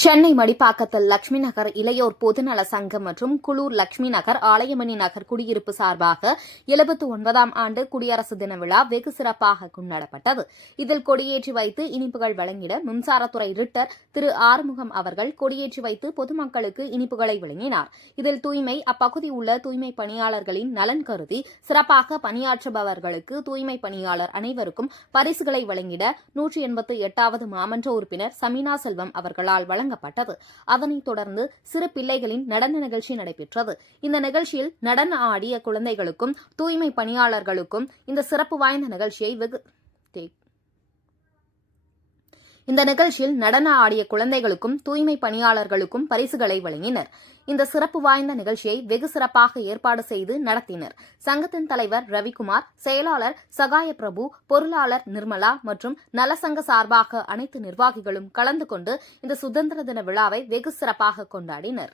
சென்னை மடிப்பாக்கத்தில் லட்சுமி நகர் இளையோர் பொதுநல சங்கம் மற்றும் குளூர் லட்சுமி நகர் ஆலயமணி நகர் குடியிருப்பு சார்பாக 79ஆம் ஆண்டு குடியரசு தின விழா வெகு சிறப்பாக கொண்டாடப்பட்டது. இதில் கொடியேற்றி வைத்து இனிப்புகள் வழங்கிட மின்சாரத்துறை ரிட்டர் திரு ஆறுமுகம் அவர்கள் கொடியேற்றி வைத்து பொதுமக்களுக்கு இனிப்புகளை வழங்கினார். இதில் தூய்மை அப்பகுதி உள்ள தூய்மை பணியாளர்களின் நலன் கருதி சிறப்பாக பணியாற்றுபவர்களுக்கு தூய்மை பணியாளர் அனைவருக்கும் பரிசுகளை வழங்கிட 188வது மாமன்ற உறுப்பினர் சமீனா செல்வம் அவர்களால் வழங்கப்பட்டது. அதனைத் தொடர்ந்து சிறு பிள்ளைகளின் நடன நிகழ்ச்சி நடைபெற்றது. இந்த நிகழ்ச்சியில் நடன ஆடிய குழந்தைகளுக்கும் தூய்மை பணியாளர்களுக்கும் இந்த சிறப்பு வாய்ந்த நிகழ்ச்சியை நடன ஆடிய குழந்தைகளுக்கும் தூய்மை பணியாளர்களுக்கும் பரிசுகளை வழங்கினர். இந்த சிறப்பு வாய்ந்த நிகழ்ச்சியை வெகு சிறப்பாக ஏற்பாடு செய்து நடத்தினர். சங்கத்தின் தலைவர் ரவிக்குமார், செயலாளர் சகாய பிரபு, பொருளாளர் நிர்மலா மற்றும் நலசங்க சார்பாக அனைத்து நிர்வாகிகளும் கலந்து கொண்டு இந்த சுதந்திர தின விழாவை வெகு சிறப்பாக கொண்டாடினர்.